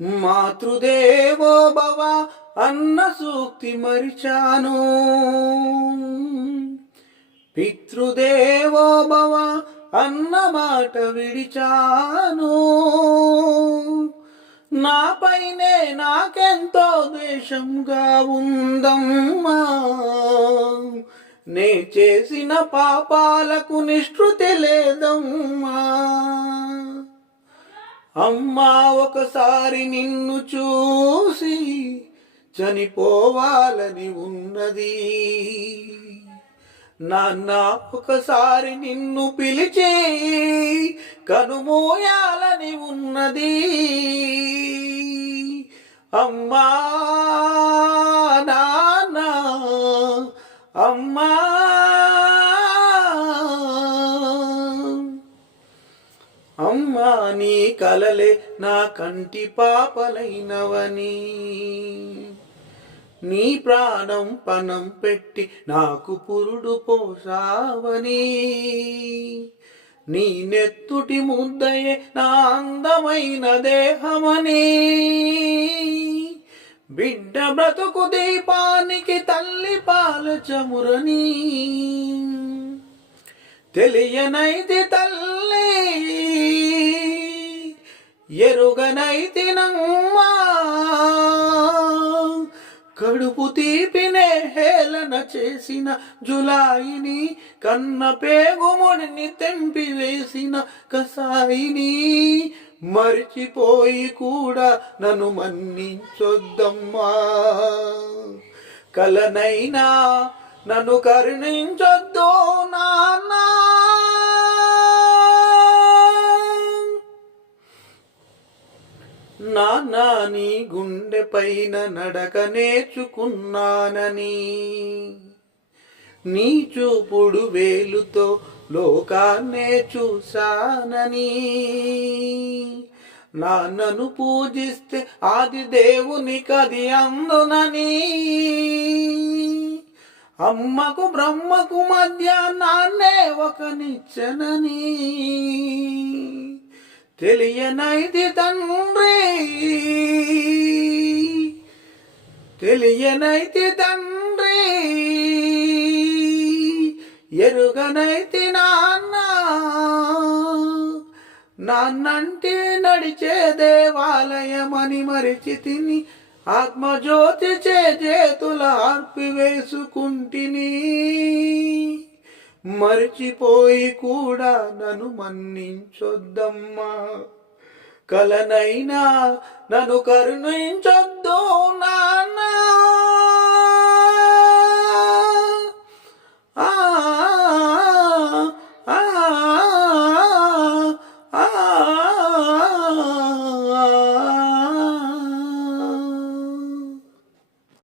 మాతృదేవో భవ అన్న సూక్తి మరిచాను. పితృదేవో భవ అన్న మాట విడిచాను. నాపైనే నాకెంతో ద్వేషంగా ఉందమ్మా. నే చేసిన పాపాలకు నిష్ఠృతి లేదమ్మా. అమ్మా ఒకసారి నిన్ను చూసి చనిపోవాలని ఉన్నది. నాన్న ఒకసారి నిన్ను పిలిచే కనుమోయాలని ఉన్నది. అమ్మా నాన్న అమ్మా అమ్మా నీ కలలే నా కంటి పాపలైనవని. నీ ప్రాణం పణం పెట్టి నాకు పురుడు పోసావని. నీ నెత్తుటి ముద్దయే నా అందమైన దేహమని. బిడ్డ బ్రతుకు దీపానికి తల్లి పాల చమురని. తల్లి ఎరుగనైతి కడుపు తీపినే హేళన చేసిన జులాయిని కన్న పేగుముడిని తెంపి వేసిన కసాయిని మరిచిపోయి కూడా నన్ను మన్నించొద్దమ్మా. కలనైనా నన్ను కరుణించొద్దు నాన్నా. నాన్నా నీ గుండె పైన నడక నేర్చుకున్నానని. నీ చూపుడు వేలుతో లోకాన్నే చూశానని. నాన్నను పూజిస్తే ఆది దేవుని కది అందునని. అమ్మకు బ్రహ్మకు మధ్య నాన్నే ఒక నిచ్చనని తెలియనైది తను తెలియనైతి తండ్రి ఎరుగనైతి నాన్న నాన్నంటే నడిచే దేవాలయమని మరిచి తిని ఆత్మజ్యోతి చే చేతుల ఆర్పివేసుకుంటిని మరిచిపోయి కూడా నన్ను మన్నించొద్దమ్మా. కలనైనా నన్ను కరుణించొద్దు నా